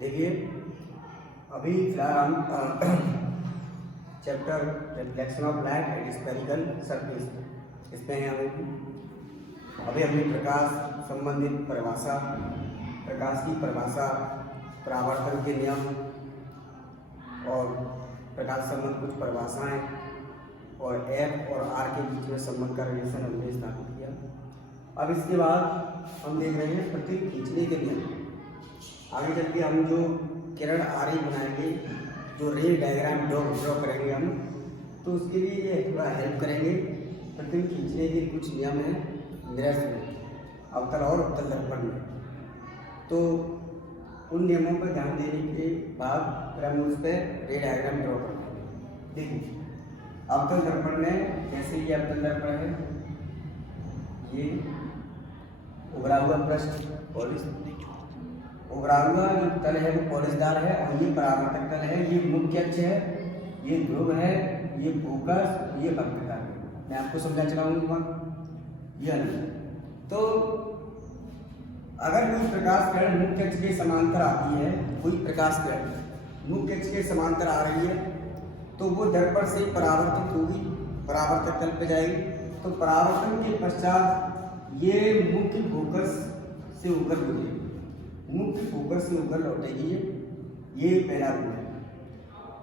देखिए अभी फिलहाल हम chapter reflection of light at spherical surface इसमें हैं अभी हमने प्रकाश संबंधित परिभाषा, प्रकाश की परिभाषा, परावर्तन के नियम और प्रकाश संबंध कुछ परिभाषाएं और एफ और आर के बीच में संबंध का रिलेशन हमने स्थापित किया। अब इसके बाद हम देख रहे हैं प्रतीक खींचने के नियम। आगे चल के हम जो किरण आरेख बनाएंगे, जो रे डायग्राम ड्रॉ करेंगे हम, तो उसके लिए ये थोड़ा हेल्प करेंगे। प्रतीक खींचने के कुछ नियम हैं निरस्त में, अवतल और उत्तल दर्पण में। तो उन नियमों पर ध्यान देने के बाद फिर हम उस पर रे डायग्राम ड्रॉ करेंगे। देखिए अवतल दर्पण में जैसे ये अवतल दर्पण है, ये उभरा हुआ पृष्ठ पॉलिश, उभरा हुआ जो तल है वो पॉलिशदार है, और ये परावर्तक तल है, ये मुख्य अक्ष है, ये ध्रुव है, ये फोकस, ये वक्रता है। मैं आपको समझा चलाऊंगा यह नहीं। तो अगर कोई प्रकाश किरण मुख्य अक्ष के समांतर आती है, कोई प्रकाश किरण मुख्य अक्ष के समांतर आ रही है, तो वो दर्पण से परावर्तित होगी, परावर्तक तल पे जाएगी। तो परावर्तन के पश्चात ये मुख्य फोकस से ऊपर गुजरेगी, मुख्य फोकस से ऊपर लौटेगी। ये पहला रूल है।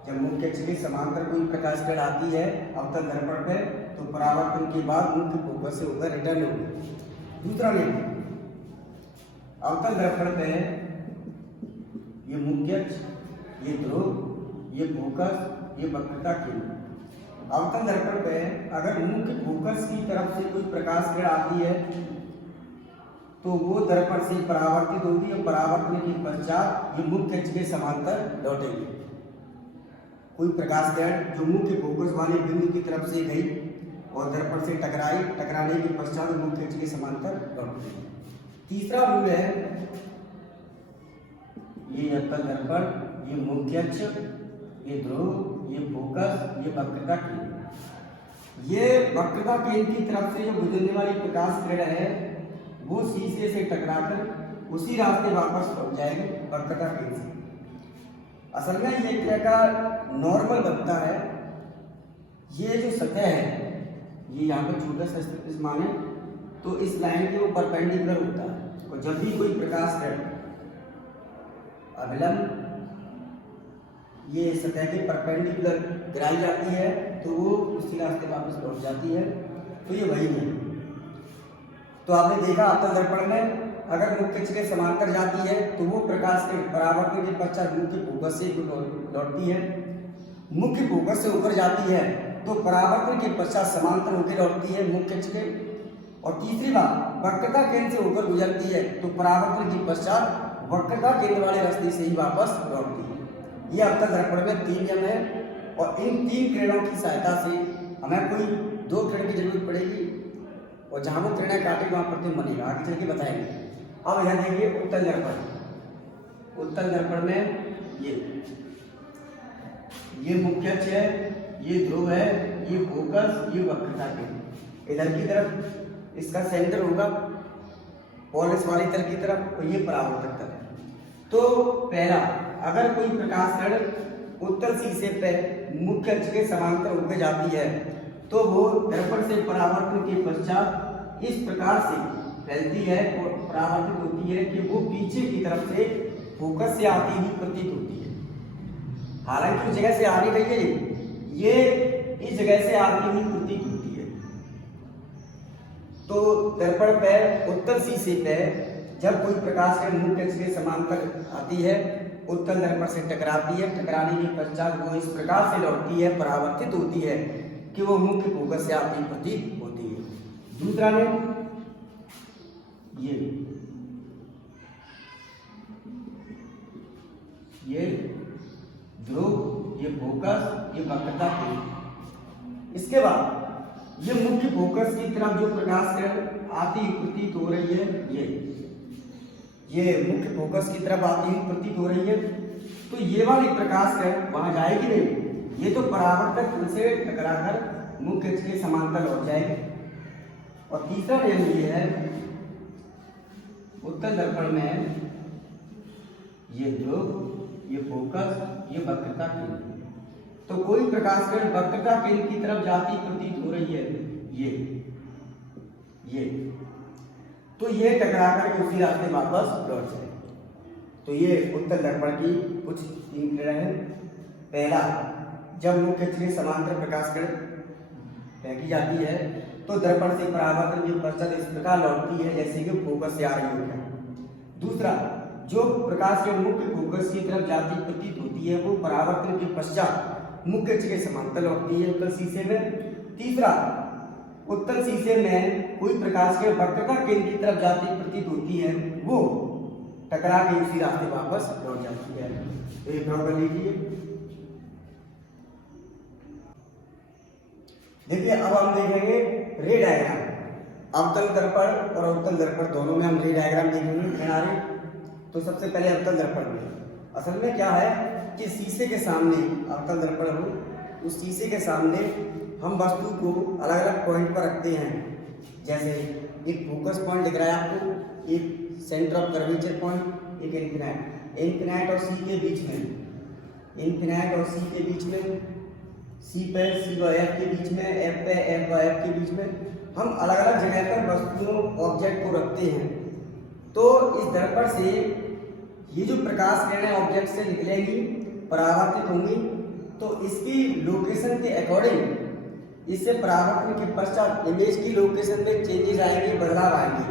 जब मुख्य अक्ष के समांतर कोई प्रकाश किरण आती है अवतल दर्पण पे, तो परावर्तन के बाद मुख्य फोकस से ऊपर रिटर्न होगी। दूसरा नियम, अवतल दर्पण पे ये मुख्य अक्ष, ये ध्रुव, ये फोकस, ये वक्रता केंद्र। अवतल दर्पण पे अगर मुख्य फोकस की तरफ से कोई प्रकाश किरण आती है तो वो दर्पण से परावर्तित होगी, और परावर्तन के पश्चात ये मुख्य अक्ष के समांतर लौटेगी। कोई प्रकाश किरण जो मुख्य फोकस वाले बिंदु की तरफ से गई और दर्पण से टकराई, टकराने के पश्चात मुख्य अक्ष के समांतर लौटेगी। तीसरा रूल है, ये अवतल दर्पण, ये मुख्य अक्ष, ये ध्रुव, ये फोकस, ये वक्रता केंद्र। ये वक्रता केंद्र की तरफ से जो गुजरने वाली प्रकाश किरण है वो शीशे से टकराकर उसी रास्ते वापस पहुंच जाएगी वक्रता केंद्र से। असल में ये क्या का नॉर्मल बनता है। ये जो सतह है, ये यहाँ पर छोटा सा इस माने तो इस लाइन के वो परपेंडिकुलर होता है, और जब भी कोई प्रकाश किरण अभिलंब ये सतह के परपेंडिकुलर गिराई जाती है तो वो उसी रास्ते वापस लौट जाती है। तो ये वही है। तो आपने देखा अवतल दर्पण में अगर मुख्य अक्ष के समांतर जाती है तो वो प्रकाश के परावर्तन के पश्चात मुख्य फोकस से लौटती है। मुख्य फोकस से ऊपर जाती है तो परावर्तन के पश्चात समांतर होकर लौटती है मुख्य अक्ष के। और तीसरी बात, वक्रता केंद्र से ऊपर गुजरती है तो परावर्तन के पश्चात वक्रता केंद्र वाले रास्ते से ही वापस लौटती है। ये अवतल दर्पण में 3 नियम है, और इन 3 किरणों की सहायता से हमें कोई 2 किरण की जरूरत पड़ेगी, और जहाँ वो किरणें काटेगी वहाँ प्रतिबिंब बनेगा। आगे चल के बताएंगे। अब यहाँ देखिए उत्तल दर्पण। उत्तल दर्पण में ये मुख्य अक्ष है, ये ध्रुव है, ये फोकस, ये वक्रता केंद्र। इधर की तरफ इसका सेंटर होगा पॉलिश वाली तल की तरफ, और ये परावर्तक तल है। तो पहला, अगर कोई प्रकाश किरण उत्तल शीशे पे मुख्य अक्ष के समांतर होकर जाती है तो वो दर्पण से परावर्तन के पश्चात इस प्रकार से फैलती है और परावर्तित होती है कि वो पीछे की तरफ से फोकस से आती हुई प्रतीत होती है। हालांकि उस जगह से आ नहीं रही है, ये इस जगह से आती हुई प्रतीत होती है। तो दर्पण पे उत्तल शीशे पे जब कोई प्रकाश किरण मुख्य अक्ष के समांतर आती है, उत्तल दर्पण से टकराती है, टकराने के पश्चात वो इस प्रकार से लौटती है, परावर्तित होती है कि वो मुख्य फोकस से आती प्रतीत होती है। दूसरा ने ये ध्रुव, ये फोकस, ये वक्रता केंद्र। इसके बाद ये मुख्य फोकस की तरफ जो प्रकाश किरण आती प्रतीत हो रही है, ये मुख्य फोकस की तरफ आती हुई प्रतीत हो रही है, तो ये वाली प्रकाश किरण वहां जाएगी नहीं, ये तो परावर्तक तल से टकराकर मुख्य अक्ष के समांतर लौट जाएगी। और तीसरा नियम ये है, उत्तल दर्पण में ये ध्रुव, ये फोकस, ये वक्रता केंद्र। तो कोई प्रकाश किरण वक्रता केंद्र की तरफ जाती प्रतीत हो रही है, ये तो ये टकरा कर उसी रास्ते वापस लौट जाए। तो ये उत्तल दर्पण की कुछ 3 किरण है। पहला, जब मुख्य अक्ष के समांतर प्रकाश किरण फेंकी जाती है तो दर्पण से परावर्तन की पश्चात इस प्रकार लौटती है जैसे कि फोकस से आ रही हो। दूसरा, जो प्रकाश के मुख्य फोकस की तरफ जाती प्रतीत होती है वो परावर्तन के पश्चात मुख्य अक्ष के समांतर लौटती है उत्तल शीशे में। तीसरा, उत्तल शीशे में कोई प्रकाश के वक्रता केंद्र की तरफ जाती प्रतीत होती है वो टकरा के उसी रास्ते वापस लौट जाती है। तो ये ड्रॉ कर लीजिए। देखिए अब हम देखेंगे रे डायग्राम। अवतल दर्पण और अवतल दर्पण दोनों में हम रे डायग्राम देखेंगे किनारे। तो सबसे पहले अवतल दर्पण में असल में क्या है कि शीशे के सामने अवतल दर्पण हो, उस शीशे के सामने हम वस्तु को अलग अलग पॉइंट पर रखते हैं। जैसे एक फोकस पॉइंट दिख रहा है आपको, एक सेंटर ऑफ कर्वेचर पॉइंट, एक इनफिनाइट और सी के बीच में, इनफिनाइट और सी के बीच में, सी पे सी व एफ के बीच में, एफ पे एफ व एफ के बीच में हम अलग अलग जगह पर वस्तुओं ऑब्जेक्ट को रखते हैं। तो इस दर्पण से ये जो प्रकाश किरणें ऑब्जेक्ट से निकलेंगी, परावर्तित होंगी, तो इसकी लोकेशन के अकॉर्डिंग इससे परावर्तन के पश्चात इमेज की लोकेशन में चेंजेस आएंगे, बदलाव आएंगे।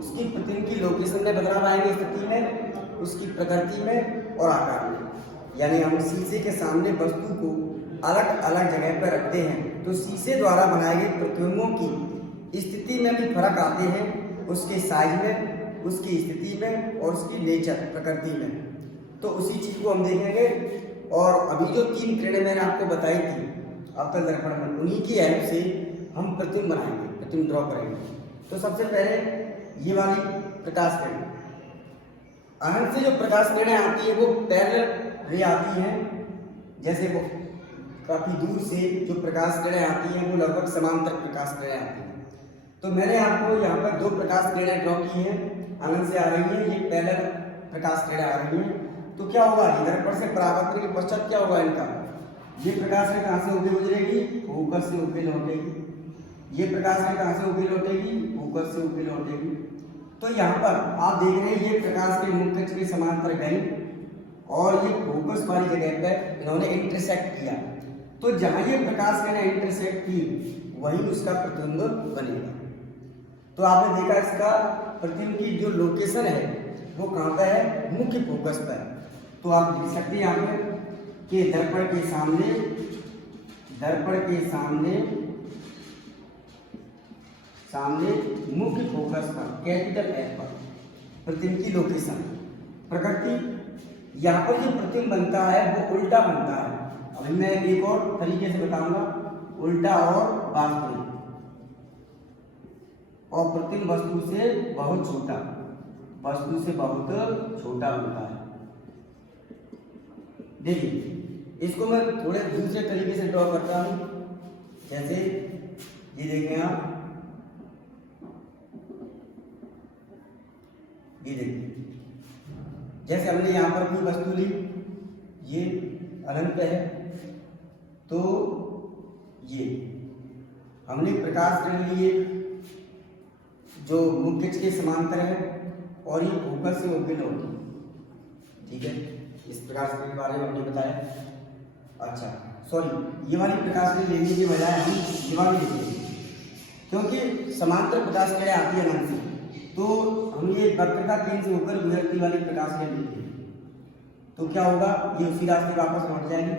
उसकी प्रतिबिंब की लोकेशन में बदलाव आएंगे, स्थिति में, उसकी प्रकृति में और आकार में। यानी हम शीशे के सामने वस्तु को अलग अलग जगह पर रखते हैं तो शीशे द्वारा बनाए गए प्रतिबिंबों की स्थिति में भी फर्क आते हैं, उसके साइज में, उसकी स्थिति में और उसकी नेचर, प्रकृति में। तो उसी चीज को हम देखेंगे। और अभी जो 3 किरणें मैंने आपको बताई थी अवतल दर्पण में, उन्हीं की हेल्प से हम प्रतिबिंब बनाएंगे, प्रतिबिंब ड्रॉ करेंगे। तो सबसे पहले ये वाली प्रकाश किरण, अनंत से जो प्रकाश किरणें आती है वो पैरेलल रे आती हैं। जैसे वो काफी दूर से जो प्रकाश किरणें आती हैं वो लगभग समांतर प्रकाश किरणें आती हैं। तो मैंने आपको यहाँ पर 2 प्रकाश किरणें ड्रॉ की हैं, अनंत से आ रही है, ये पैरेलल प्रकाश किरणें आ रही हैं। तो क्या होगा, दर्पण से परावर्तन के पश्चात क्या होगा इनका, ये प्रकाश किरण कहाँ से होकर गुजरेगी, फोकस से होकर लौटेगी। ये प्रकाश किरण कहाँ से होकर लौटेगी, फोकस से होकर लौटेगी। तो यहाँ पर आप देख रहे हैं ये प्रकाश के मुख्य अक्ष के समांतर गई और ये फोकस वाली जगह पर इन्होंने इंटरसेक्ट किया। तो जहां ये प्रकाश किरण इंटरसेक्ट की वही उसका प्रतिबिंब बनेगा। तो आपने देखा इसका प्रतिबिंब की जो लोकेशन है वो कहाँ पर है, मुख्य फोकस पर। तो आप लिख सकते हैं यहाँ पे कि दर्पण के सामने मुख्य फोकस पर, कैपिटल एफ पर प्रतिबिंब की लोकेशन। प्रकृति, यहाँ पर जो प्रतिबिंब बनता है वो उल्टा बनता है। अभी मैं एक और तरीके से बताऊंगा, उल्टा और वास्तविक। और प्रतिबिंब वस्तु से बहुत छोटा होता है। देखिए इसको मैं थोड़े दूसरे तरीके से ड्रॉ करता हूं। जैसे ये देखें आप, ये देखिए जैसे हमने यहाँ पर कोई वस्तु ली, ये अनंत है, तो ये हमने प्रकाश किरण लिए जो मुख्य अक्ष के समांतर है और ये फोकस से होकर लौटी। ठीक है, इस प्रकाश किरण के बारे में हमने बताया। अच्छा सॉरी, ये वाली प्रकाश किरण लेने की बजाय हम ये वाली लेंगे, क्योंकि समांतर प्रकाश किरण आती है अनंत से, तो हम ये वक्रता केंद्र से होकर गुजरती वाली प्रकाश किरण लेते हैं। तो क्या होगा, ये उसी रास्ते वापस लौट जाएंगे।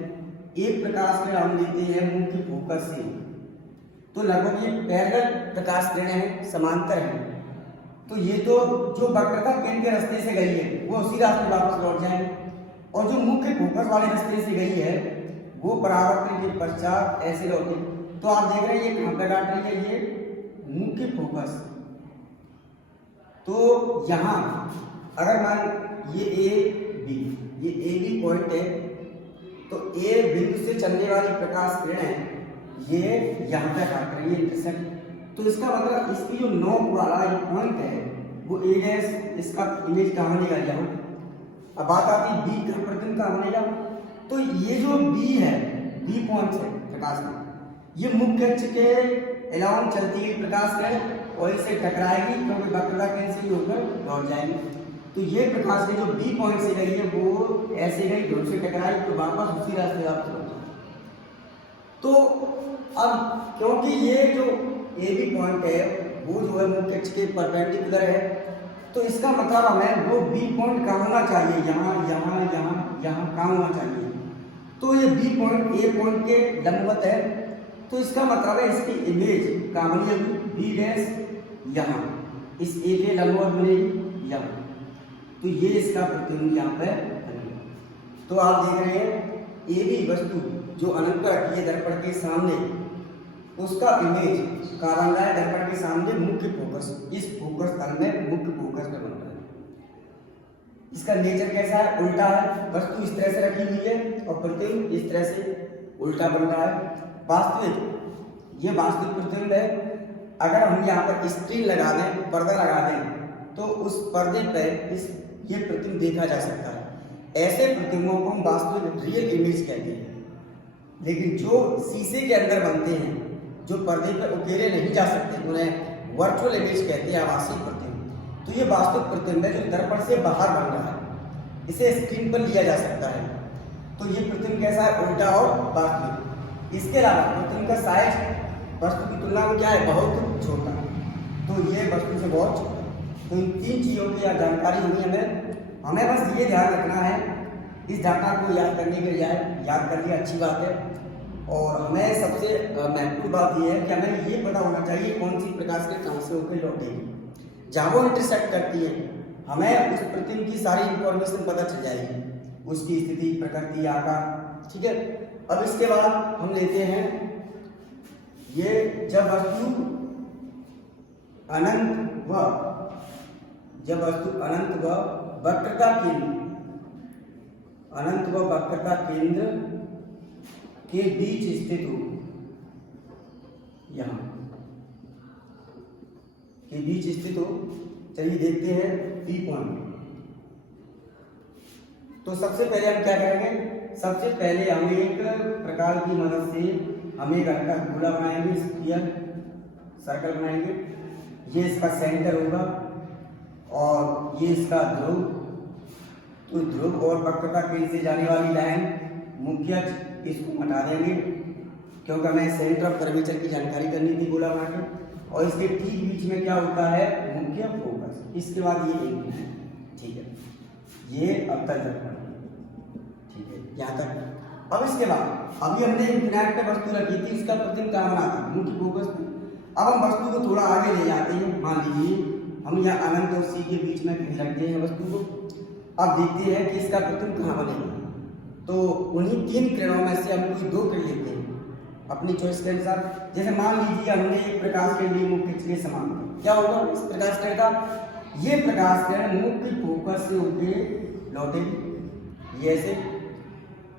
एक प्रकाश किरण हम लेते हैं मुख्य फोकस से, तो लगभग ये पैरेलल प्रकाश किरण है, समांतर है। तो ये तो जो वक्रता केंद्र के रास्ते से गई है वो उसी रास्ते वापस लौट जाएंगे, और जो मुख्य फोकस वाले रास्ते से गई है वो परावर्तन के पश्चात ऐसे लौटे। तो आप देख रहे हैं ये कहाँ पे काट रही है, ये मुख्य फोकस। तो यहाँ अगर मान ये ए बी पॉइंट है, तो ए बिंदु से चलने वाली प्रकाश किरण है ये यहाँ पे काट रही है, इंटरसेक्ट। तो इसका मतलब इसकी जो नोक वाला ये पॉइंट है वो ए डैश इसका इमेज कहाँ बनेगा, यहाँ। अब बात आती है बी का प्रतिबिंब कहाँ बनेगा, तो ये जो बी है, बी पॉइंट है प्रकाश में, ये मुख्य अक्ष के अलाउंग चलती है प्रकाश किरण और इससे टकराएगी क्योंकि वक्रता कैंसिल होकर लौट जाएगी। तो ये प्रकाश की जो बी पॉइंट से गई है वो ऐसे गई, ध्रुव से टकराई तो वापस उसी रास्ते आप चलो। तो अब क्योंकि ये जो ए बी पॉइंट है वो जो है मुख्य अक्ष के परपेंडिकुलर है, तो इसका मतलब हमें वो बी पॉइंट कहाँ होना चाहिए, यहाँ यहाँ यहाँ यहाँ कहाँ होना चाहिए। तो ये बी पॉइंट ए पॉइंट के लंबवत है, तो इसका मतलब है इसकी इमेज कहाँ बनेगी, बी डैश यहाँ, इस ए के लंबवत बनेगी यहाँ। तो ये इसका प्रतिबिंब यहाँ पे बनेगा। तो आप देख रहे हैं ए बी वस्तु जो अनंत पर रखी है दर्पण के सामने, उसका इमेज कहाँ बन रहा है, दर्पण के सामने मुख्य फोकस, इस फोकस तल में मुख्य फोकस में बन रहा है। इसका नेचर कैसा है, उल्टा है, वस्तु इस तरह से रखी हुई है और प्रतिबिंब इस तरह से उल्टा बन रहा है। वास्तविक ये वास्तविक प्रतिबिंब है। अगर हम यहाँ पर स्क्रीन लगा दें, पर्दा लगा दें, तो उस पर्दे पर ये प्रतिबिंब देखा जा सकता है। ऐसे प्रतिबिंबों को हम वास्तविक रियल इमेज कहते हैं। लेकिन जो शीशे के अंदर बनते हैं, जो पर्दे पर उकेरे नहीं जा सकते, उन्हें वर्चुअल इमेज कहते हैं, आभासी प्रतिबिंब। तो ये वास्तविक प्रतिबिंब है जो दर्पण से बाहर बन रहा है, इसे स्क्रीन पर लिया जा सकता है। तो ये प्रतिबिंब कैसा है, उल्टा और वास्तविक। इसके अलावा प्रतिबिंब का साइज वस्तु की तुलना में क्या है, बहुत छोटा। तो ये वस्तु से बहुत छोटा। तो इन तीन चीज़ों की जानकारी होगी हमें बस ये ध्यान रखना है, इस डाटा को याद करने के लिए याद कर लिया अच्छी बात है। और हमें सबसे महत्वपूर्ण बात यह है कि हमें ये पता होना चाहिए कौन सी प्रकाश के कहाँ से होकर लौटेगी। जहाँ वो इंटरसेक्ट करती है हमें उस प्रतिबिंब की सारी इंफॉर्मेशन पता चल जाएगी, उसकी स्थिति, प्रकृति, आकार। ठीक है। अब इसके बाद हम लेते हैं ये जब वस्तु अनंत व वक्रता केंद्र के बीच स्थित हो, यहाँ के बीच स्थित हो। चलिए देखते हैं पी पॉइंट। तो सबसे पहले हम क्या करेंगे, सबसे पहले हम एक प्रकार की मदद से हम एक हल्का गोला बनाएंगे, स्फीयर सर्कल बनाएंगे। ये इसका सेंटर होगा और ये इसका ध्रुव। तो ध्रुव और वक्रता केंद्र से जाने वाली लाइन मुख्य अक्ष, इसको हटा देंगे क्योंकि हमें सेंटर ऑफ कर्वेचर की जानकारी करनी थी गोला बना के। और इसके ठीक बीच में क्या होता है, मुख्य फोकस। इसके बाद ये एक है, ठीक है, ये अब तक ठीक है यहाँ तक। अब इसके बाद अभी हमने इंफिनाइट पे वस्तु रखी थी, इसका प्रतिबिंब कहाँ बना था, मुख्य फोकस पे। अब हम वस्तु को थोड़ा आगे ले जाते हैं। मान लीजिए हम यहाँ अनंत और सी के बीच में कहीं रखते हैं वस्तु को। अब देखते हैं कि इसका प्रतिबिंब कहाँ बनेगा। तो उन्हीं तीन किरणों में से हम कोई दो किरण लेते हैं अपनी चॉइस के अनुसार। जैसे मान लीजिए हमने एक प्रकाश के लिए मुख्य अक्ष के समान, क्या होगा इस प्रकाश किरण का, ये प्रकाश किरण मुख्य फोकस से होकर लौटेगी, ये ऐसे।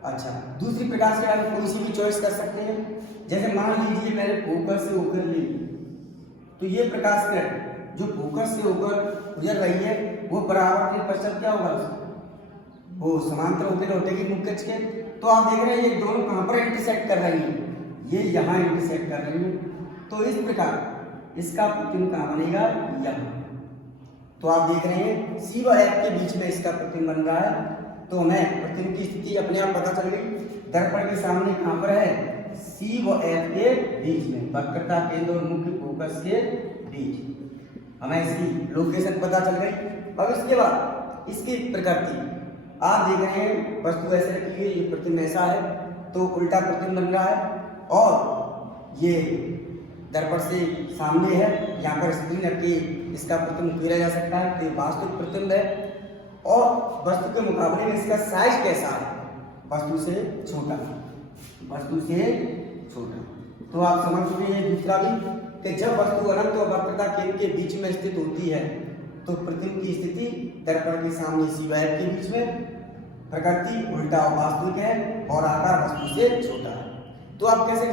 अच्छा, दूसरी प्रकाश किरण कोई सी भी चॉइस कर सकते हैं। जैसे मान लीजिए मैंने फोकस से होकर ली, तो ये प्रकाश किरण जो फोकस से होकर गुजर रही है वो परावर्तन पश्चात क्या होगा, वो समांतर होकर लौटेगी मुख्य अक्ष के। तो आप देख रहे हैं ये दोनों कहाँ पर इंटरसेक्ट कर रही है, ये यहाँ इंटरसेक्ट कर रही है। तो इस प्रकार इसका प्रतिबिंब कहाँ बनेगा, यहाँ। तो आप देख रहे हैं सी व एफ के बीच में इसका प्रतिबिंब बन रहा है। तो हमें प्रतिबिंब की स्थिति अपने आप पता चल गई। दर्पण के सामने कहाँ पर है, सी व एफ के बीच में, वक्रता केंद्र और मुख्य फोकस के बीच। हमें इसकी लोकेशन पता चल गई। अब इसके बाद इसकी प्रकृति आप देख रहे हैं, वस्तु ऐसे रखी हुई है, ये प्रतिबिंब ऐसा है, तो उल्टा प्रतिबिंब बन रहा है। और ये दर्पण से सामने है, यहाँ पर स्क्रीन रख के इसका प्रतिबिंब उकेरा जा सकता है, तो ये वास्तविक प्रतिबिंब है। और वस्तु के मुकाबले में इसका साइज कैसा है, वस्तु से छोटा, वस्तु से छोटा। तो आप समझ चुके हैं दूसरा भी कि जब वस्तु अनंत और वक्रता केंद्र के बीच में स्थित होती है तो प्रतिबिंब की स्थिति दर्पण के सामने सी व एफ के बीच में, प्रकृति उल्टा और वास्तविक है और आकार वस्तु से छोटा है। तो आप कैसे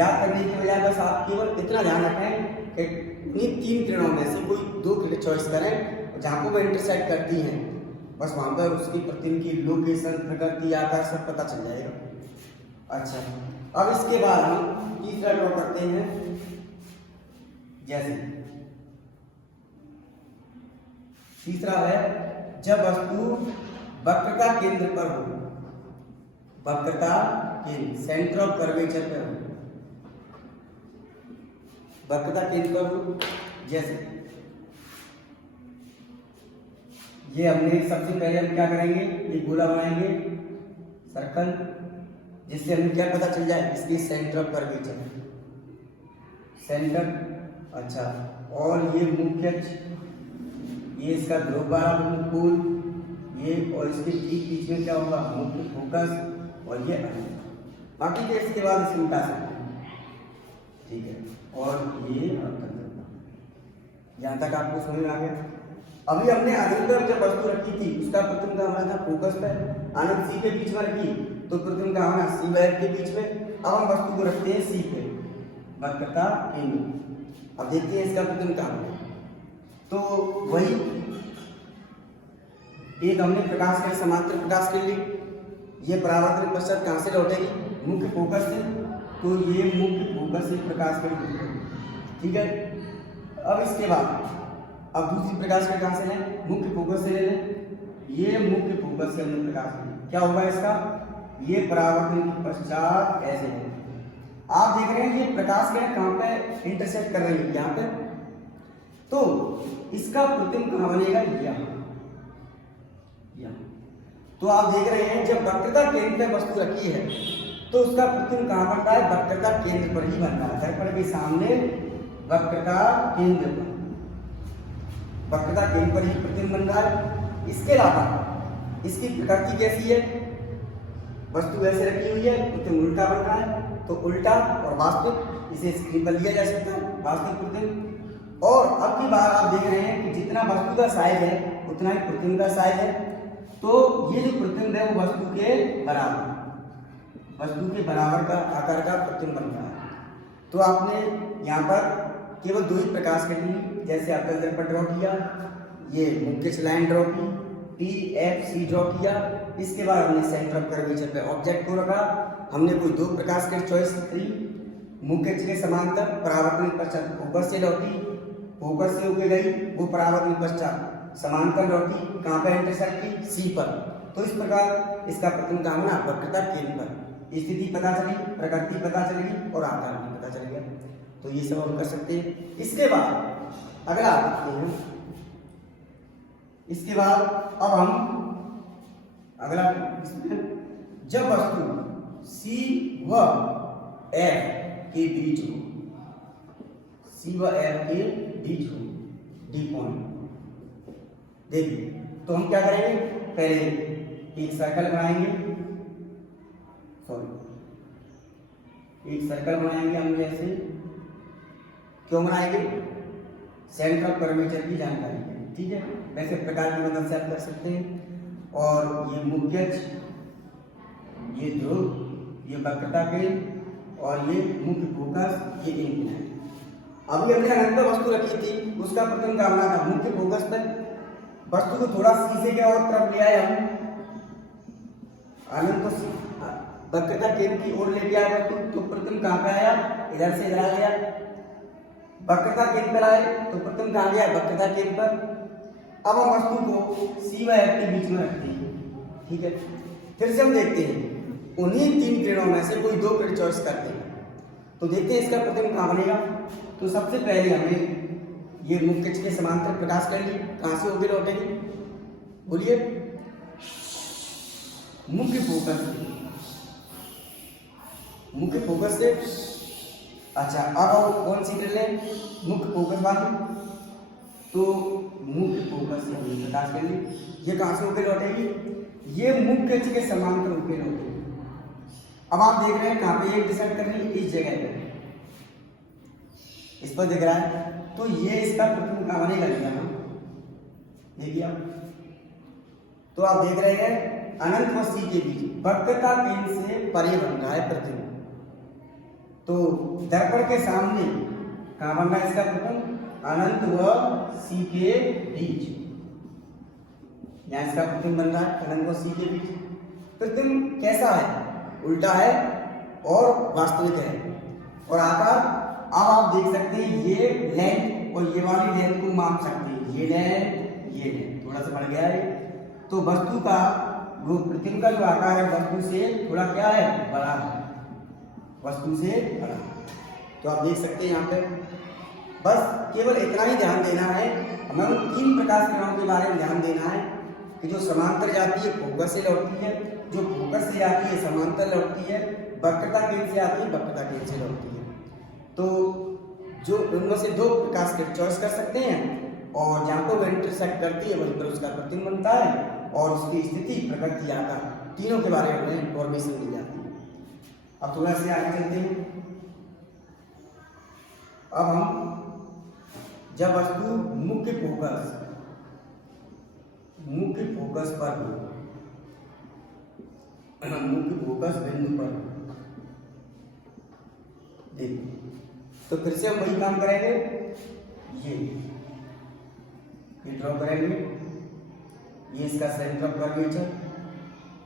याद करने की बजाय बस आप केवल इतना ध्यान रखें कि उन्हीं 3 किरणों में से कोई 2 किरण चॉइस करें जहाँ को वो इंटरसेक्ट करती हैं, बस वहाँ पर उसकी प्रतिबिंब की लोकेशन, प्रकृति, आकार सब पता चल जाएगा। अच्छा, अब इसके बाद हम तीसरा ड्रॉ करते हैं। जैसे तीसरा है जब वस्तु वक्रता केंद्र पर हो, वक्रता केंद्र, सेंटर ऑफ कर्वेचर पर हो, वक्रता केंद्र पर हो। जैसे ये हमने सबसे पहले हम क्या करेंगे, एक गोला बनाएंगे सर्कल, जिससे हमें क्या पता चल जाए, इसकी सेंटर ऑफ कर्वेचर, सेंटर। अच्छा, और ये मुख्य अक्ष, ये इसका ध्रुव बाह्य कोण, ये और इसके ठीक बीच में क्या होगा, मुख्य फोकस, और ये अनंत। बाकी के इसके बाद इसे मिटा सकते हैं, ठीक है। और ये यहाँ तक आपको समझ में आ गया। अभी हमने अनंत तरफ जब वस्तु रखी थी उसका प्रतिबिंब का होना था फोकस पे, अनंत सी के बीच में रखी तो प्रतिबिंब का होना सी वायर के बीच में। अब हम वस्तु को रखते हैं सी पे, वक्रता केंद्र। अब देखते हैं इसका प्रतिबिंब कहाँ है। तो वही एक हमने प्रकाश के समांतर प्रकाश के लिए, ये परावर्तन पश्चात कहाँ से लौटेगी, मुख्य फोकस से, तो ये मुख्य फोकस से प्रकाश के, ठीक है। अब इसके बाद अब दूसरी प्रकाश के कहाँ से लें, मुख्य फोकस से ले लें। ये मुख्य फोकस से हमने प्रकाश लिया, क्या होगा इसका, ये परावर्तन के पश्चात ऐसे है। आप देख रहे हैं ये प्रकाश किरण कहाँ पे इंटरसेक्ट कर रही है, यहाँ पे, तो इसका प्रतिबिंब कहाँ बनेगा, यहाँ। तो आप देख रहे हैं जब वक्रता केंद्र पे वस्तु रखी है तो उसका प्रतिबिंब कहाँ बनता है, वक्रता केंद्र पर ही बनता है, दर्पण के सामने वक्रता केंद्र पर, वक्रता केंद्र पर ही प्रतिबिंब बन रहा है। इसके अलावा इसकी प्रकृति कैसी है, वस्तु ऐसे रखी हुई है, प्रतिबिंब उल्टा बन रहा है, तो उल्टा और वास्तविक इसे स्क्रीन पर लिया जा सकता है, वास्तविक प्रतिबिंब। और अब की बार आप देख रहे हैं कि जितना वस्तु का साइज है उतना ही प्रतिबिंब का साइज है, तो ये जो प्रतिबिंब है वो वस्तु के बराबर, वस्तु के बराबर का आकार का प्रतिबिंब बन रहा है। तो आपने यहाँ पर केवल 2 ही प्रकाश कर ली, जैसे आपका दर्पण ड्रॉ किया, ये मुख्य लाइन ड्रॉ की, PFC ड्रॉ किया। इसके बाद हमने सेंटर ऑफ कर्वेचर पे ऑब्जेक्ट को रखा, हमने कोई 2 प्रकाश की चॉइस करी, मुख्य अक्ष के समांतर, परावर्तन पश्चात फोकस से लौटी, फोकस से होके गई, वो परावर्तन पश्चात समांतर लौटी, कहाँ पर इंटरसेक्ट की, सी पर। तो इस प्रकार इसका प्रतिबिंब कहाँ बना, वक्रता केंद्र पर। स्थिति पता चली, प्रकृति पता चलेगी और आकार भी पता चल गया। तो ये सब हम कर सकते हैं। इसके बाद अगला देखते हैं, इसके बाद अब हम अगला जब वस्तु C व F के बीच हो, C व F के बीच हो, डी पॉइंट, देखिए तो हम क्या करेंगे, पहले एक सर्कल बनाएंगे, एक सर्कल बनाएंगे हम जैसे, क्यों बनाएंगे, सेंटर ऑफ कर्वेचर की जानकारी है, ठीक है। वैसे प्रकार की मदद से आप कर सकते हैं। और ये मुख्य अक्ष, ये ध्रुव, ये वक्रता केंद्र और ये मुख्य फोकस, ये इंक्लिनेशन। अभी हमने अनंत वस्तु रखी थी, उसका प्रतिबिंब कहाँ बना था, मुख्य फोकस पर। वस्तु को थोड़ा शीशे के और तरफ ले आए हम, अनंत को वक्रता केंद्र की ओर ले गया वस्तु, तो प्रतिबिंब कहाँ पे आया, इधर से इधर आ गया। वक्रता केंद्र पर आए तो प्रतिबिंब कहाँ गया, वक्रता केंद्र पर। अब हम वस्तु को C व F के बीच में रखते हैं, ठीक है। फिर से हम देखते हैं उन्हीं 3 किरणों में से कोई 2 किरण चॉइस करते हैं, तो देखते हैं इसका प्रतिबिंब कहाँ बनेगा। तो सबसे पहले हमें ये मुख्य अक्ष के समांतर प्रकाश करेंगे, कहाँ से होकर लौटेगी, बोलिए, मुख्य फोकस, मुख्य फोकस से। अच्छा, अब कौन सी कर लें, मुख्य फोकस वाली, तो मुख्य फोकस से हमने प्रकाश कर ली, ये कहाँ से होकर लौटेगी, ये मुख्य अक्ष के समांतर होकर लौटेगी। अब आप देख रहे हैं कहाँ पे ये इंटरसेक्ट कर रही है, इस जगह पे, इस पर दिख रहा है, तो ये इसका प्रतिबिंब कहाँ बनेगा, यहाँ, देखिए आप। तो आप देख रहे हैं अनंत व C के बीच वक्रता केंद्र से परे बन रहा है प्रतिबिंब। तो दर्पण के सामने कहाँ बन रहा है इसका प्रतिबिंब, अनंत व सी के बीच। यहाँ इसका प्रतिबिंब बन रहा है अनंत व सी के बीच। प्रतिबिंब कैसा है? उल्टा है और वास्तविक है। और आकार अब आप देख सकते हैं ये लेंथ और ये वाली लेंथ को माप सकते हैं। ये लेंथ थोड़ा सा बढ़ गया है। तो वस्तु का वो प्रतिबिंब का जो आकार है वस्तु से थोड़ा क्या है? बड़ा है, वस्तु से बड़ा। तो आप देख सकते हैं यहाँ पे बस केवल इतना ही ध्यान देना है, हमें उन 3 प्रकाश किरणों के बारे में ध्यान देना है कि जो समांतर जाती है फोकस से लौटती है, जो फोकस से आती है समांतर लौटती है, वक्रता केंद्र से आती है वक्रता केंद्र से लौटती है। तो जो उनमें से 2 प्रकाश किरण चॉइस कर सकते हैं और जहाँ पर वो इंटरसेक्ट करती है वहीं पर उसका प्रतिबिंब बनता है और उसकी स्थिति, प्रकृति, आकार तीनों के बारे में इंफॉर्मेशन दी जाती है। अब थोड़ा सा आगे चलते हैं। अब हम जब वस्तु मुख्य फोकस पर हो, मुख्य फोकस बिंदु पर देखो, तो फिर से हम वही काम करेंगे। ये ड्रॉ करेंगे, ये इसका सेंटर ऑफ कर्वेचर।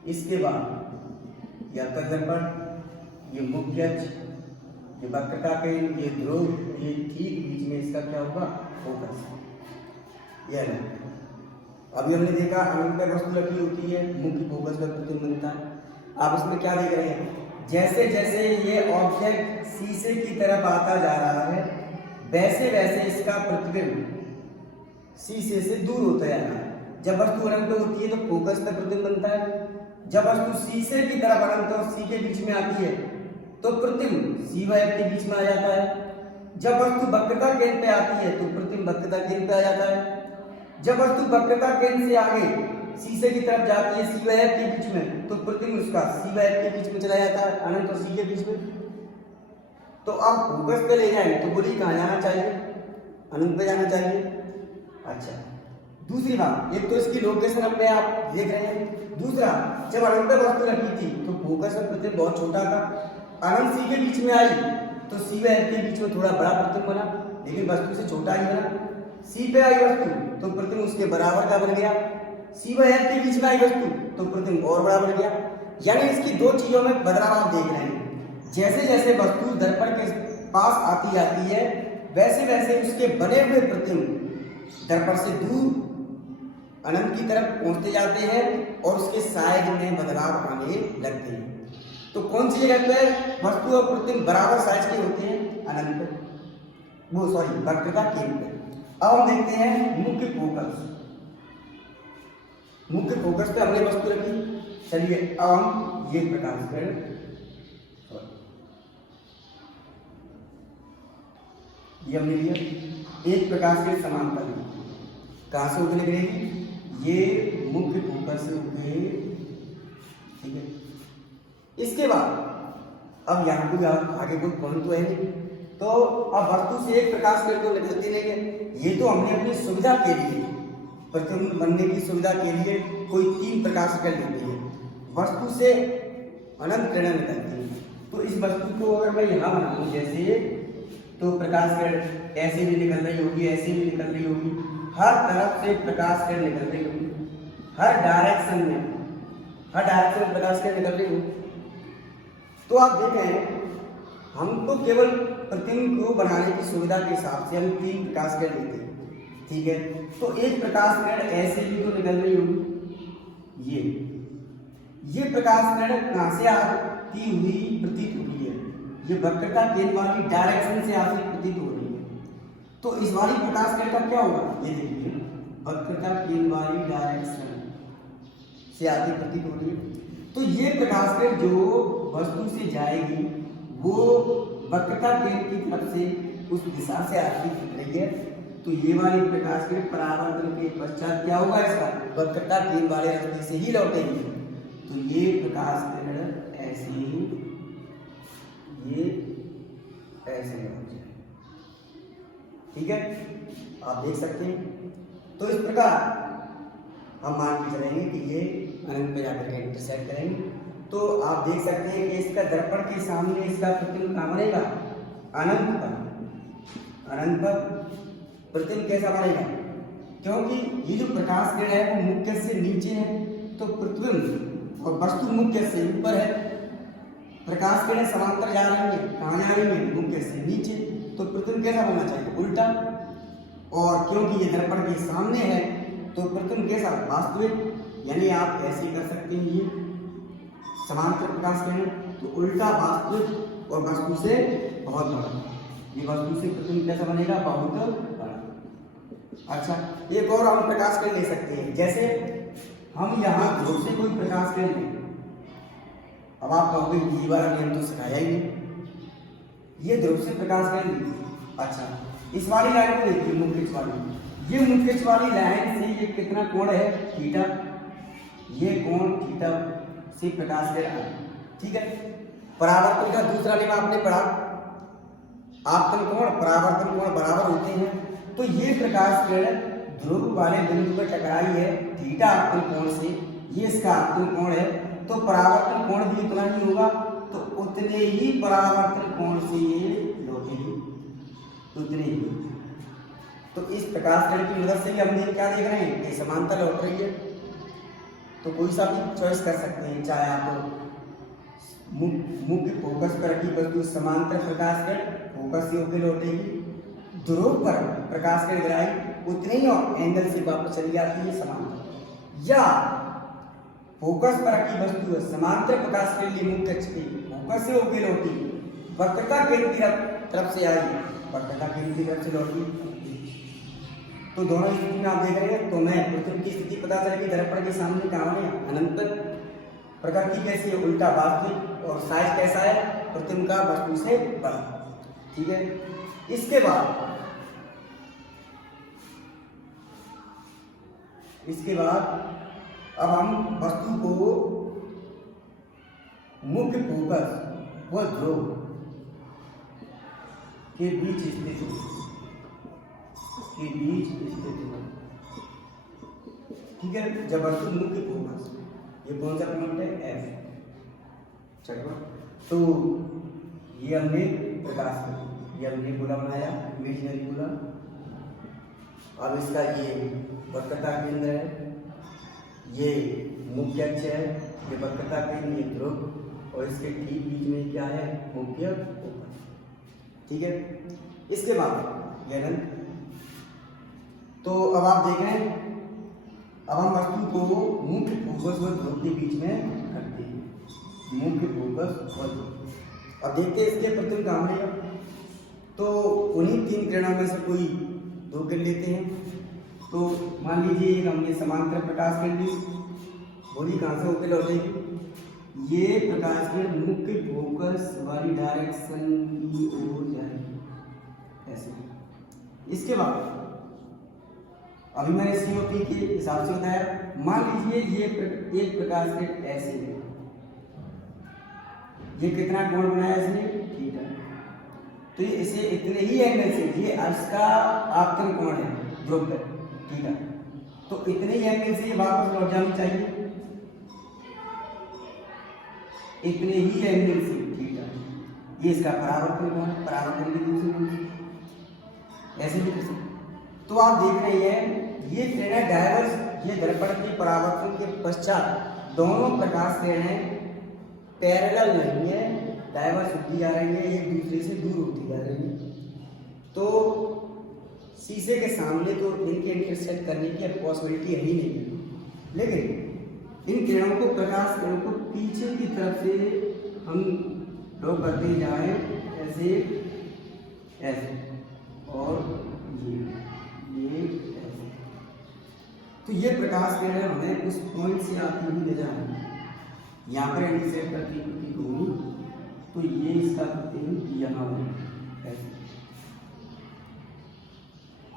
इसके बाद ये अवतल दर्पण, ये मुख्य अक्ष, ये वक्रता केंद्र, ये ध्रुव, ये ठीक बीच में इसका क्या होगा? फोकस। ये है। अभी हमने देखा अनंत पर वस्तु रखी होती है, मुख्य फोकस पर प्रतिबिंब बनता है। आप इसमें क्या देख रहे हैं? जैसे जैसे ये ऑब्जेक्ट शीशे की तरफ आता जा रहा है वैसे वैसे इसका प्रतिबिंब शीशे से दूर होता जा रहा है। जब वस्तु अनंत होती है तो फोकस पर प्रतिबिंब बनता है। जब वस्तु शीशे की तरफ अनंत और सी के बीच में आती है तो प्रतिबिंब सी व एफ के बीच में आ जाता है। जब वस्तु वक्रता केंद्र पे आती है तो प्रतिबिंब वक्रता केंद्र पे आ जाता है। जब वस्तु वक्रता केंद्र से आगे शीशे की तरफ जाती है सी व एफ के बीच में तो प्रतिबिंब उसका सी व एफ के बीच में चला जाता है, अनंत और सी के बीच में। तो आप फोकस पे ले जाएंगे तो बोलिए कहाँ जाना चाहिए? अनंत पे जाना चाहिए। अच्छा, दूसरी बात, एक तो इसकी लोकेशन अपने आप देख रहे हैं। दूसरा, जब अनंत पे वस्तु रखी थी तो फोकस में प्रतिबिंब बहुत छोटा था। अनंत सी के बीच में आई तो सी व एफ के बीच में थोड़ा बड़ा प्रतिबिंब बना, लेकिन वस्तु से छोटा ही बना। सी पे आई वस्तु तो प्रतिबिंब उसके बराबर का बन गया। सी व एफ के बीच में आई वस्तु तो प्रतिबिंब और बड़ा बन गया। यानी इसकी 2 चीजों में बदलाव आप देख रहे हैं। जैसे जैसे वस्तु दर्पण के पास आती जाती है वैसे वैसे उसके बने हुए प्रतिबिंब दर्पण से दूर अनंत की तरफ पहुंचते जाते हैं और उसके साइज में बदलाव आने लगते हैं। तो कौन सी जगह पर वस्तु और प्रतिबिंब बराबर साइज के होते हैं? अनंत, वो सॉरी वक्रता केंद्र पे। अब हम देखते हैं मुख्य फोकस। मुख्य फोकस पे हमने वस्तु रखी। चलिए अब हम ये प्रकाश किरण, ये हमने लिया एक प्रकाश के समांतर में कहां से होकर निकलेगी? ये मुख्य फोकस से होके, ठीक है। इसके बाद अब यहाँ को आगे कोई पॉइंट तो है नहीं, तो अब वस्तु से एक प्रकाश किरण तो निकलती नहीं है। ये तो हमने अपनी सुविधा के लिए, प्रतिबिंब बनने की सुविधा के लिए कोई 3 प्रकाश किरण लेते हैं। वस्तु से अनंत किरण निकलती है। तो इस वस्तु को अगर मैं यहाँ बनाऊँ जैसे, तो प्रकाश किरण ऐसे भी निकल रही होगी, ऐसे भी निकल रही होगी, हर तरफ से प्रकाश किरण निकल रही होगी, हर डायरेक्शन में प्रकाश किरण निकल रही होगी। तो आप देखें हमको केवल प्रतिबिंब को बनाने की सुविधा के हिसाब से हम 3 प्रकाश किरण लेते हैं, ठीक है। तो एक प्रकाश किरण ऐसे भी तो निकल रही होगी, ये प्रकाश किरण कहाँ से आती हुई प्रतीत हो रही है? ये वक्रता केंद्र वाली डायरेक्शन से आती प्रतीत हो रही है। तो इस वाली प्रकाश किरण का क्या होगा? ये देखिए, वक्रता केंद्र वाली डायरेक्शन से आती प्रतीत हो रही है। तो ये प्रकाश किरण जो वस्तु से जाएगी वो वक्रता केंद्र की तरफ से उस दिशा से आती दिख रही है। तो ये वाली प्रकाश किरण परावर्तन के पश्चात क्या होगा? इसका वक्रता केंद्र वाले रास्ते से ही लौटेगी। तो ये प्रकाश किरण ऐसे ही, ये ऐसे लौट जाए, ठीक है। आप देख सकते हैं। तो इस प्रकार हम मान के चलेंगे कि ये अनंत पे जाकर के इंटरसेक्ट करेंगे। तो आप देख सकते हैं कि इसका दर्पण के सामने इसका प्रतिबिंब कहाँ बनेगा? अनंत पर। प्रतिबिंब कैसा बनेगा, क्योंकि ये जो प्रकाश किरण है वो मुख्य से नीचे है, तो प्रतिबिंब और वस्तु मुख्य से ऊपर है। प्रकाश किरण समांतर जा रही है, कहाँ जा रही है, मुख्य से नीचे, तो प्रतिबिंब कैसा बनना चाहिए, उल्टा। और क्योंकि ये दर्पण के सामने है तो प्रतिबिंब कैसा, वास्तविक। यानी आप ऐसे कर सकते हैं, ये समांतर प्रकाश किरण तो उल्टा वास्तविक और वस्तु से बहुत बड़ा, ये वस्तु से प्रतिबिंब कैसा बनेगा, बहुत बड़ा। अच्छा, एक और हम प्रकाश किरण ले सकते हैं, जैसे हम यहाँ ध्रुव से कोई प्रकाश किरण लें। अब आप कहोगे ये वाला नियम तो सिखाया ही नहीं, ये ध्रुव से प्रकाश किरण ली। अच्छा, इस वाली लाइन को देखिए, मुख्य अक्ष वाली, ये मुख्य अक्ष वाली लाइन से ये कितना कोण है, थीटा, ये कोण थीटा से प्रकाश किरण, ठीक है। परावर्तन का दूसरा नियम आपने पढ़ा, आपतन कोण परावर्तन कोण बराबर होते हैं, तो ये प्रकाश किरण ध्रुव वाले बिंदु पर टकराई है थीटा आपतन कोण से, ये इसका आपतन कोण है, तो परावर्तन कोण भी उतना ही होगा, तो उतने ही परावर्तन कोण से ये लौटेगी, उतने ही। तो इस प्रकाश किरण की मदद से भी हम क्या देख रहे हैं कि समांतर लौट रही है। तो कोई सा भी चॉइस कर सकते हैं, चाहे आप मुख्य फोकस पर रखी वस्तु समांतर प्रकाश किरण फोकस से होकर लौटेगी, ध्रुव पर प्रकाश किरण गिराई उतने ही एंगल से वापस चली जाती है समांतर, या फोकस पर रखी वस्तु समांतर प्रकाश किरण लिए मुख्य अक्ष की फोकस से होकर लौटी, वक्रता केंद्र की तरफ से आई, वक्रता केंद्र की तरफ से लौटी। तो दोनों स्थिति में आप देख रहे हैं, तो मैं प्रतिबिंब की स्थिति पता चलेगी, दर्पण के सामने कहाँ है, अनंत, प्रकृति कैसी है, उल्टा वास्तविक, और साइज कैसा है, प्रतिबिंब का वस्तु से बड़ा, ठीक है। इसके बाद अब हम वस्तु को मुख्य फोकस व ध्रुव के बीच स्थित ठीक है। जब वस्तु मुख्य फोकस, ये कौन सा पॉइंट है, एफ, चलो। तो ये हमने प्रकाश कर, ये हमने गोला बनाया, इमेजिनरी गोला। अब इसका ये वक्रता केंद्र है, ये मुख्य अक्ष है, ये वक्रता केंद्र, ये ध्रुव, और इसके ठीक बीच में क्या है, मुख्य फोकस, ठीक है। इसके बाद ये अनंत। तो अब आप देख रहे हैं, अब हम वस्तु को मुख्य फोकस और ध्रुव के बीच में रखते हैं, मुख्य फोकस और ध्रुव। अब देखते हैं इसके प्रतिबिंब कहाँ बनेगा। तो उन्हीं तीन किरणों में से कोई दो किरण लेते हैं। तो मान लीजिए हमने समांतर प्रकाश किरण ली, बोली कहाँ से होकर लौटेगी, ये प्रकाश किरण मुख्य फोकस वाली डायरेक्शन की ओर जाएगी, ऐसे। इसके बाद अभी मैंने COP के हिसाब से बताया, मान लीजिए ये एक प्रकाश किरण ऐसे है, ये कितना कोण बनाया इसने, थीटा, तो ये इसे इतने ही एंगल से, ये इसका आपतन कोण है ध्रुव पर, थीटा, तो इतने ही एंगल से ये वापस लौट जानी चाहिए, इतने ही एंगल से, थीटा, ये इसका परावर्तन कोण है, परावर्तन की दूसरी कोण ऐसे भी कर सकते। तो आप देख रहे हैं ये किरणें डायवर्स, ये दर्पण के परावर्तन के पश्चात दोनों प्रकाश किरणें पैरेलल नहीं है, डायवर्स होती जा रही है, एक दूसरे से दूर होती जा रही है। तो शीशे के सामने तो इनके इंटरसेक्ट करने की पॉसिबिलिटी है ही नहीं, लेकिन इन किरणों को, प्रकाश किरणों को पीछे की तरफ से हम ड्रॉ करते जाएं, ऐसे ऐसे, और ये ऐसे। तो ये प्रकाश किरण हमें उस पॉइंट से आती हुई नजर आएगी, यहाँ पर इंटरसेक्ट करती होगी, तो ये इसका प्रतिबिंब यहाँ ऐसे,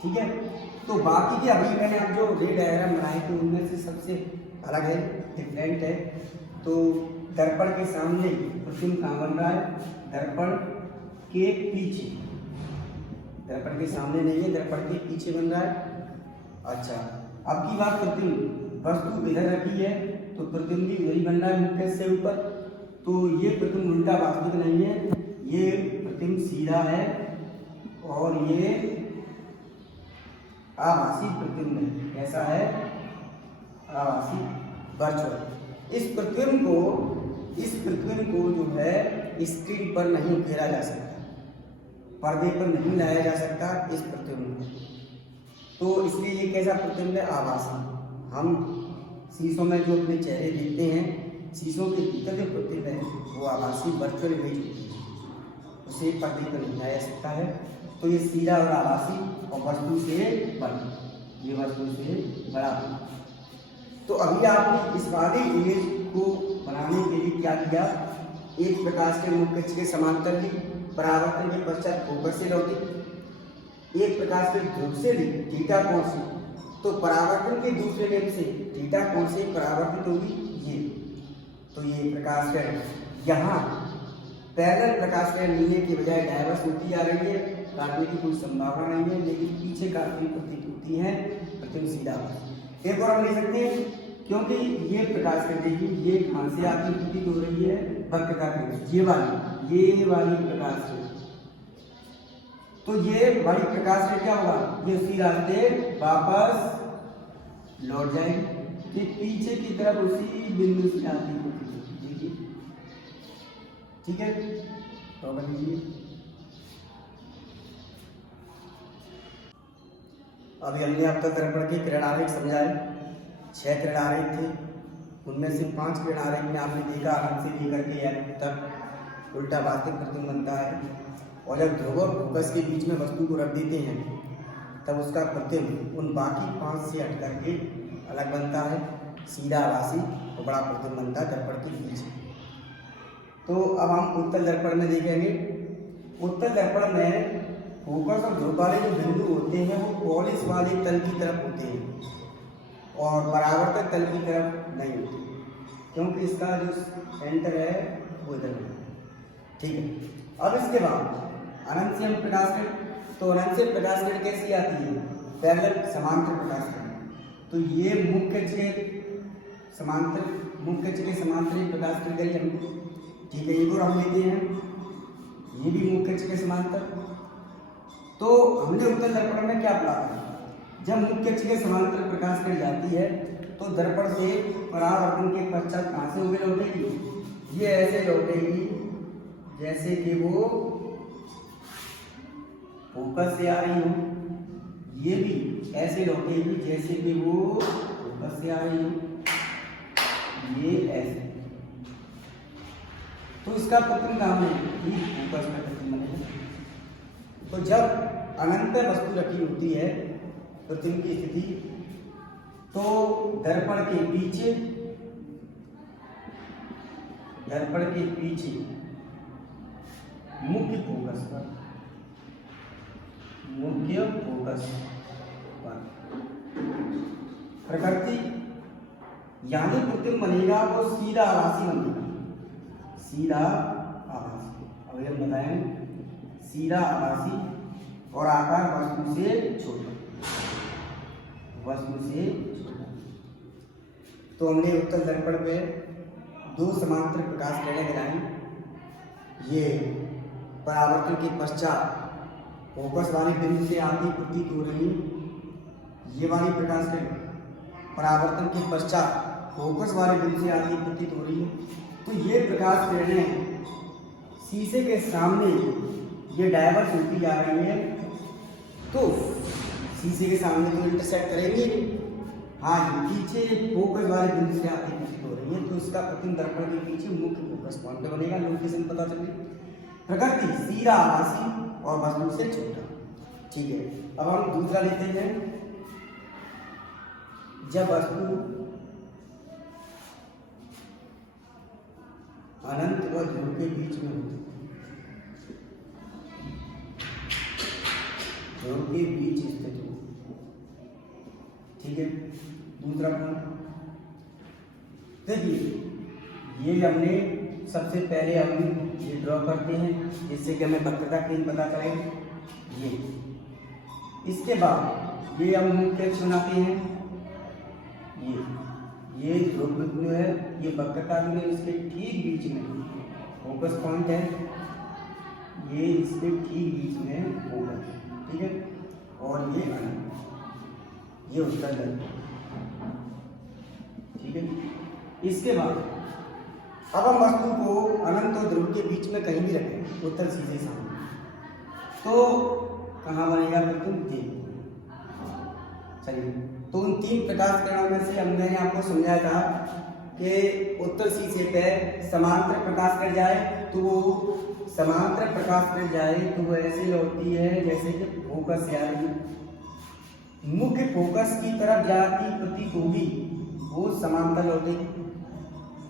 ठीक है। तो बाकी के अभी मैंने अब जो रे डायग्राम बनाए थे उनमें से सबसे अलग है, डिफरेंट है। तो दर्पण के सामने प्रतिबिंब कहाँ बन रहा है, दर्पण के पीछे, दर्पण के सामने नहीं है, दर्पण के पीछे बन रहा है। अच्छा, अब की बात प्रतिबिंब, वस्तु इधर रखी है तो प्रतिबिंब भी वही बन रहा है मुख्य से ऊपर, तो ये प्रतिबिंब उल्टा वास्तविक नहीं है, ये प्रतिबिंब सीधा है, और ये आभासी प्रतिबिंब है। कैसा है? आभासी, वर्चुअल। इस प्रतिबिंब को जो है स्क्रीन पर नहीं उकेरा जा सकता, पर्दे पर नहीं लाया जा सकता इस प्रतिबिंब को। तो इसलिए ये कैसा प्रतिबिंब है? आभासी। हम शीशों में जो अपने चेहरे देखते हैं, शीशों के भीतर जो प्रतिबिंब है वो आभासी वर्चुअल इमेज होती है, उसे पर्दे पर नहीं लाया जा सकता है। तो ये सीधा और आभासी और वस्तु से बड़ा, ये वस्तु से बड़ा। तो अभी आपने इस वादी इमेज को बनाने के लिए क्या किया? एक प्रकाश के मुख्य अक्ष के समांतर ली, परावर्तन के पश्चात फोकस से लौटी। एक प्रकाश के ध्रुव से ली, थीटा कोण से, तो परावर्तन के दूसरे लेंस से थीटा कोण से परावर्तित होगी ये। तो ये प्रकाश किरण यहाँ पैरेलल प्रकाश किरण मिलने की बजाय डाइवर्स होती आ रही है, काटने की कोई संभावना नहीं है, लेकिन पीछे काटने की प्रतीत होती है प्रतिबिंब सीधा। एक और हम ले सकते हैं, क्योंकि ये प्रकाश किरण देखिए ये कहाँ से आती प्रतीत हो रही है? वक्रता किरण, ये वाली प्रकाश किरण। तो ये वाली प्रकाश किरण क्या होगा? ये उसी रास्ते वापस लौट जाएगी, फिर पीछे की तरफ उसी बिंदु से आती है। देखिए, ठीक है, तो लीजिए। अभी हमने अब तक दर्पण के किरण आरेख समझाए। 6 किरण आरेख थे, उनमें से 5 किरण आरेख में आपने देखा आरंभ से लेकर के एंड तक उल्टा वास्तविक प्रतिबिंब बनता है। और जब ध्रुव और फोकस के बीच में वस्तु को रख देते हैं तब उसका प्रतिबिंब उन बाकी 5 से हट करके अलग बनता है, सीधा आभासी और बड़ा प्रतिबिंब बनता है दर्पण के बीच। तो अब हम उत्तल दर्पण में देखेंगे। उत्तल दर्पण में फोकस और ध्रुव वाले जो बिंदु होते हैं वो पॉलिश वाले तल की तरफ होते हैं और परावर्तक तल की तरफ नहीं होते, क्योंकि इसका जो सेंटर है वो इधर है। ठीक है, अब इसके बाद अनंत से हम प्रकाश किरण, तो अनंत से प्रकाश किरण कैसी आती है? पैरेलल समांतर प्रकाश किरण। तो ये मुख्य अक्ष के समांतर ही प्रकाश किरण करी हमने। ठीक है, एक और हम लेते हैं, ये भी मुख्य अक्ष के समांतर। तो हमने उत्तल दर्पण में क्या पढ़ा था? जब मुख्य अक्ष के समांतर प्रकाश किरण जाती है तो दर्पण से परावर्तन के पश्चात कहाँ से होकर लौटेगी? ये ऐसे लौटेगी जैसे कि वो फोकस से आ रही हो, ये भी ऐसे लौटेगी जैसे कि वो फोकस से आ रही हो, ये ऐसे। तो इसका प्रतिबिंब कहाँ है? फोकस में प्रतिबिंब है। तो जब अनंत वस्तु रखी होती है प्रतिबिंब की स्थिति, तो दर्पण के पीछे मुख्य फोकस पर प्रकृति यानी प्रतिबिंब बनेगा वो सीधा आभासी बनेगा, सीधा आभासी। अभी हम बताएं, सीधा आभासी और आकार वस्तु से छोटा। तो हमने उत्तल दर्पण पे 2 समांतर प्रकाश किरणें गिराई। ये परावर्तन के पश्चात फोकस वाले बिंदु से आती प्रतीत हो रही, ये वाली प्रकाश किरण परावर्तन के पश्चात फोकस वाले बिंदु से आती प्रतीत हो रही है। तो ये प्रकाश किरणें शीशे के सामने ये डाइवर्स होती जा रही है, तो शीशे के सामने तो इंटरसेक्ट करेंगे। हाँ, ये पीछे फोकस वाले बिंदु से आती प्रतीत हो रही है, तो इसका प्रतिबिंब दर्पण के पीछे मुख्य फोकस पॉइंट पे बनेगा। लोकेशन पता चले, प्रकृति सीधा आभासी और वस्तु से छोटा। ठीक है, अब हम दूसरा लेते हैं। जब वस्तु अनंत व ध्रुव के बीच में होती, ध्रुव के बीच स्थित हो। ठीक है, दूसरा पॉइंट देखिए, ये हमने सबसे पहले हम ये ड्रॉ करते हैं जिससे कि हमें वक्रता केंद्र पता चले। इसके बाद ये हम मुख्य अक्ष बनाते हैं। ये ध्रुव बिंदु है, ये वक्रता बिंदु इसके ठीक बीच में फोकस पॉइंट है, ये इसके ठीक बीच में फोकस। ठीक है, और ये अनंत। ये उत्तर ध्रुव। ठीक है। इसके बाद अब हम वस्तु को अनंत और ध्रुव के बीच में कहीं भी रखें, उत्तर सीधे सामने, तो कहाँ बनेगा प्रतिबिंब? देख। चलिए, तो उन 3 प्रकाश किरणों में से हमने आपको समझाया था कि उत्तर शीशे पे समांतर प्रकाश कर जाए तो वो समांतर प्रकाश कर जाए तो वो ऐसे लौटती है जैसे कि फोकस, यानी मुख्य फोकस की तरफ जाती प्रतीत होगी वो समांतर लौटेगी,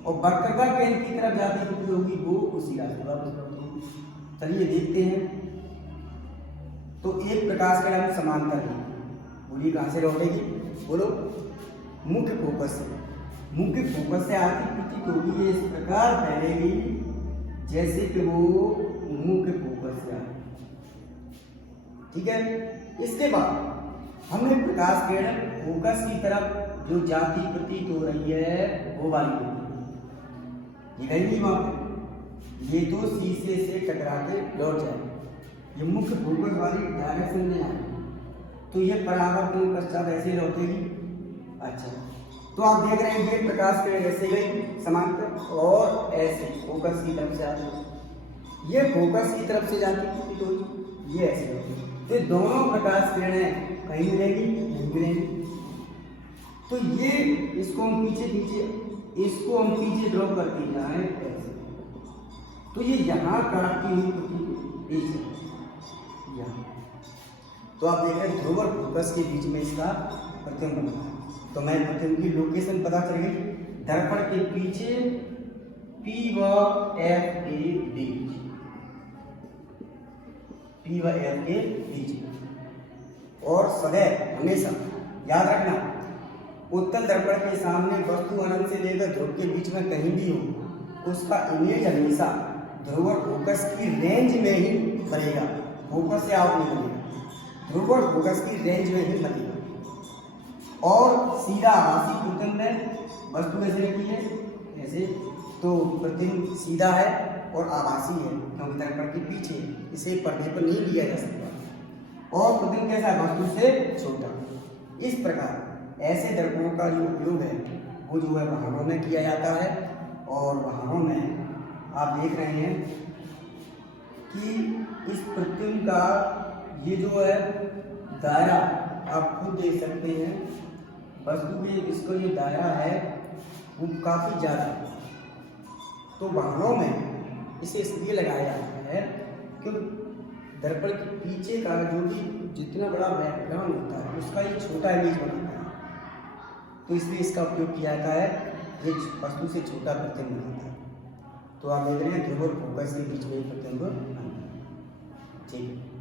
और वक्रता केंद्र की तरफ जाती प्रतीत होगी वो उसी राशि वापस लौटेगी। चलिए देखते हैं। तो एक प्रकाश किरण समांतर है, बोलिए कहाँ से लौटेगी? बोलो, मुख्य फोकस से। मुख्य फोकस से आती प्रतीत होगी, ये इस प्रकार फैलेगी जैसे कि वो मुख्य फोकस से आती। ठीक है। इसके बाद हमने प्रकाश किरण फोकस की तरफ जो जाती प्रतीत हो रही है वो वाली ये रहेगी वहां पे, ये तो शीशे से टकरा के लौट जाए, ये मुख्य फोकस वाली डायरेक्शन में आए तो ये परावर्तन पश्चात ऐसे लौटेगी। अच्छा, तो आप देख रहे हैं ये प्रकाश किरण ऐसे गई समांतर और ऐसे फोकस की तरफ से आती, ये फोकस की तरफ से जाती तो ये ऐसे होती, तो दोनों प्रकाश किरणें कहीं मिलेगी, नहीं मिलेगी। तो ये इसको हम पीछे ड्रॉ करते जाए ऐसे, तो ये यहाँ काटती हुई ऐसे यहाँ, तो आप देख रहे हैं ध्रुव और फोकस के बीच में इसका प्रतिबिंब बनता है। तो मैं प्रतिबिंब की लोकेशन पता चल गई, दर्पण के पीछे P व F के बीच, P व F के बीच, और सदैव हमेशा याद रखना उत्तल दर्पण के सामने वस्तु अनंत से लेकर ध्रुव के बीच में कहीं भी हो, उसका इमेज हमेशा ध्रुव और फोकस की रेंज में ही बनेगा, फोकस से आउट नहीं बनेगा, ध्रुव और फोकस की रेंज में ही बनेगा। और सीधा आभासी प्रतिबिंब है, वस्तु कैसे रखी है ऐसे, तो प्रतिबिंब सीधा है और आभासी है क्योंकि दर्पण के पीछे, इसे पर्दे पर नहीं लिया जा सकता। और प्रतिबिंब कैसा है? वस्तु से छोटा। इस प्रकार ऐसे दर्पणों का जो उपयोग है वो जो है वाहनों में किया जाता है, और वाहनों में आप देख रहे हैं कि इस प्रतिबिंब का ये जो है दायरा आप खुद देख सकते हैं, वस्तु के इसको ये दायरा है वो काफ़ी ज़्यादा, तो वाहनों में इसे इसलिए लगाया जाता है क्योंकि दर्पण के पीछे का जो भी जितना बड़ा बैकग्राउंड होता है उसका एक छोटा इमेज बनाता है, तो इसलिए इसका उपयोग किया जाता है, ये वस्तु से छोटा प्रतिबिंब बनाता है। तो आप देख रहे हैं ध्रुव और फोकस के बीच में प्रतिबिंब बनता है। ठीक है।